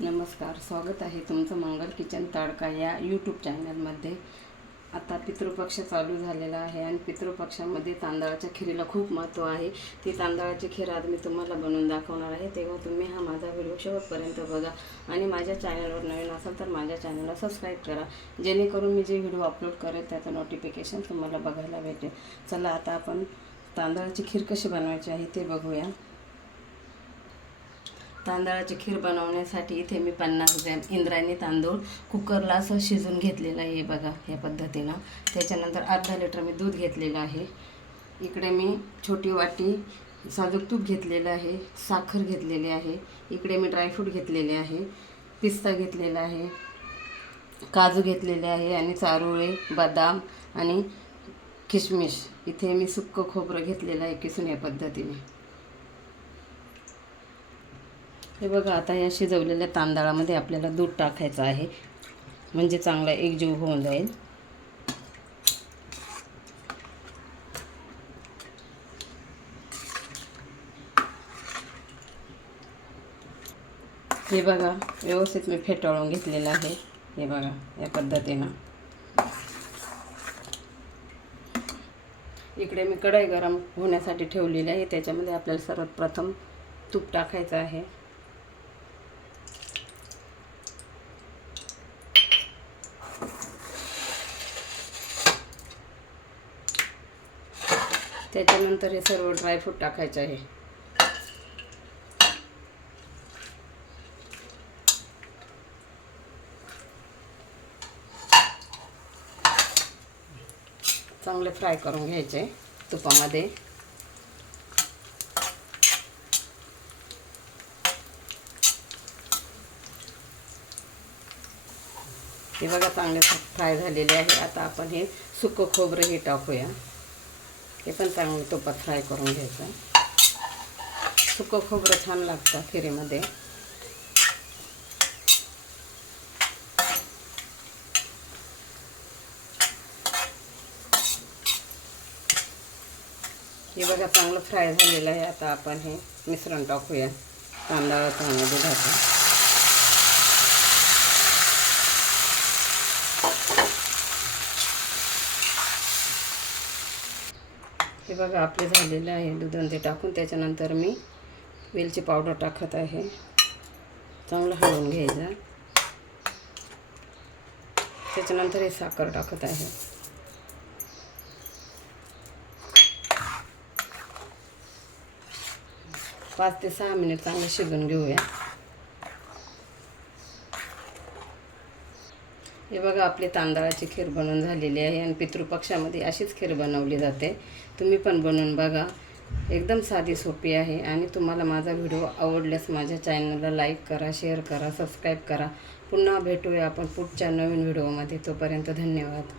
नमस्कार स्वागत आहे तुमचं मंगल किचन ताडका या यूट्यूब चॅनलमध्ये आता पितृपक्ष चालू झालेला आहे आणि पितृपक्षामध्ये तांदळाच्या खिरीला खूप महत्त्व आहे. ती तांदळाची खीर आज मी तुम्हाला बनवून दाखवणार आहे. तेव्हा तुम्ही हा माझा व्हिडिओ शेवटपर्यंत बघा. आणि माझ्या चॅनलवर नवीन असाल तर माझ्या चॅनलला सबस्क्राईब करा. जेणेकरून मी जे व्हिडिओ अपलोड करेल त्याचं नोटिफिकेशन तुम्हाला बघायला भेटेल. चला आता आपण तांदळाची खीर कशी बनवायची आहे ते बघूया. तांदळाची खीर बनवण्यासाठी इथे मी पन्नास ग्रॅम इंद्रायणी तांदूळ कुकरला असं शिजून घेतलेलं आहे बघा या पद्धतीनं. त्याच्यानंतर अर्धा लिटर मी दूध घेतलेलं आहे. इकडे मी छोटी वाटी साजूक तूप घेतलेलं आहे साखर घेतलेली आहे. इकडे मी ड्रायफ्रूट घेतलेले आहे पिस्ता घेतलेला आहे काजू घेतलेले आहे आणि चारुळे बदाम आणि किशमिश. इथे मी सुक्कं खोबरं घेतलेलं आहे किसून या पद्धतीने. हे बघा आता या शिजवलेल्या तांदळामध्ये आपल्याला दूध टाकायचं आहे. म्हणजे चांगला एकजीव होऊन जाईल. हे बघा व्यवस्थित मी फेटाळून घेतलेलं आहे. हे बघा या पद्धतीनं. इकडे मी कढई गरम होण्यासाठी ठेवलेली आहे. त्याच्यामध्ये आपल्याला सर्वात प्रथम तूप टाकायचं आहे. त्याच्यानंतर हे सर्व ड्रायफ्रूट टाकायचं आहे. चांगले फ्राय करून घ्यायचे तुपामध्ये. हे बघा चांगले फ्राय झालेले आहे. आता आपण हे सुकं खोबरं हे टाकूया. हे पण चांगलं तुपात फ्राय करून घ्यायचं. सुकं खोबरं छान लागतं खिरीमध्ये. हे बघा चांगलं फ्राय झालेलं आहे. आता आपण हे मिश्रण टाकूया. तांदळाचं आणि दुधाचं हे बघा आपले झालेले आहे दूध ते टाकून. त्याच्यानंतर मी वेलची पावडर टाकत आहे. चांगलं हलवून घ्यायचं. त्याच्यानंतर हे साखर टाकत आहे. पाच ते सहा मिनिट चांगलं शिजून घेऊया. हे बघा आपली तांदळाची खीर बनवून झालेली आहे आणि पितृपक्षामध्ये अशीच खीर बनवली जाते. तुम्ही पण बनवून बघा. एकदम साधी सोपी आहे आणि तुम्हाला माझा व्हिडिओ आवडल्यास माझ्या चॅनलला लाईक करा शेअर करा सबस्क्राईब करा. पुन्हा भेटूया आपण पुढच्या नवीन व्हिडिओमध्ये. तोपर्यंत धन्यवाद.